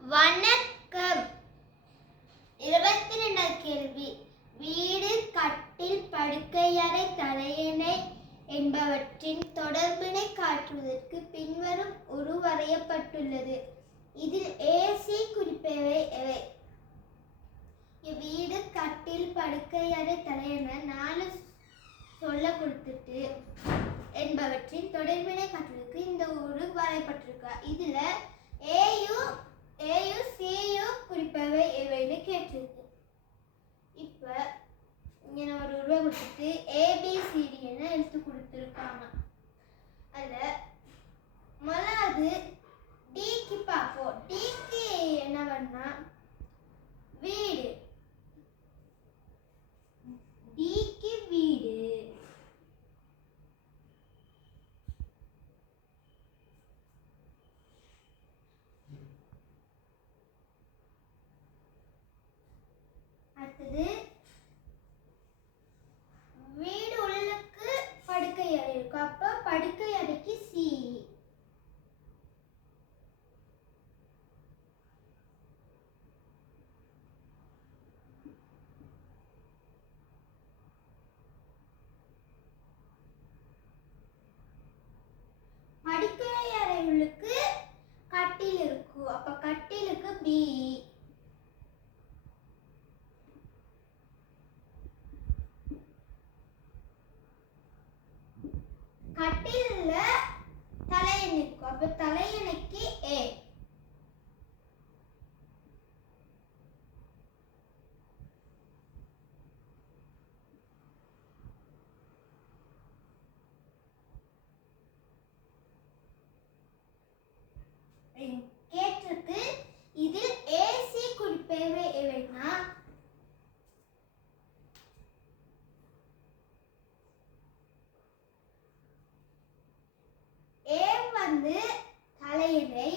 வணக்கம். 22வது கேள்வி. வீடு, கட்டில், படுக்கையறை, தலையணை என்பவற்றின் தொடர்பினை காட்டுவதற்கு பின்வரும் உரு வரையப்பட்டுள்ளது. இதில் ஏசி குறிப்பவை எவை? வீடு, கட்டில், படுக்கையறை, தலையணை 4 சொல்ல கொடுத்துட்டு என்பவற்றின் தொடர்பினை காட்டுவதற்கு இந்த உரு வரையப்பட்டிருக்கு. இதுல ஏயு சியு குறிப்பவை எவைன்னு கேட்டிருக்கு. இப்ப இங்க ஒரு உருவ கொடுத்துட்டு ஏபிசிடி என எழுத்து கொடுத்துருக்காங்க. அதுல முதலாவது டிக்கு பார்ப்போம். டிக்கு என்னவன்னா வீடு. டிக்கு வீடு. அடுத்தது வீடு உள்ளுக்கு படுக்கை அறை இருக்கு. அப்ப படுக்கை அறைக்கு சி. படுக்கை அறை உள்ளுக்கு கட்டில் இருக்கு. அப்ப கட்டிலுக்கு பி. கட்டில்ல தலையணை இருக்கு. அப்ப தலையணைக்கு ஏ. கேட்டிருக்கு. இதில் ஏசி குறிப்பவை எவைன்னா ஏ வந்து தலையணை,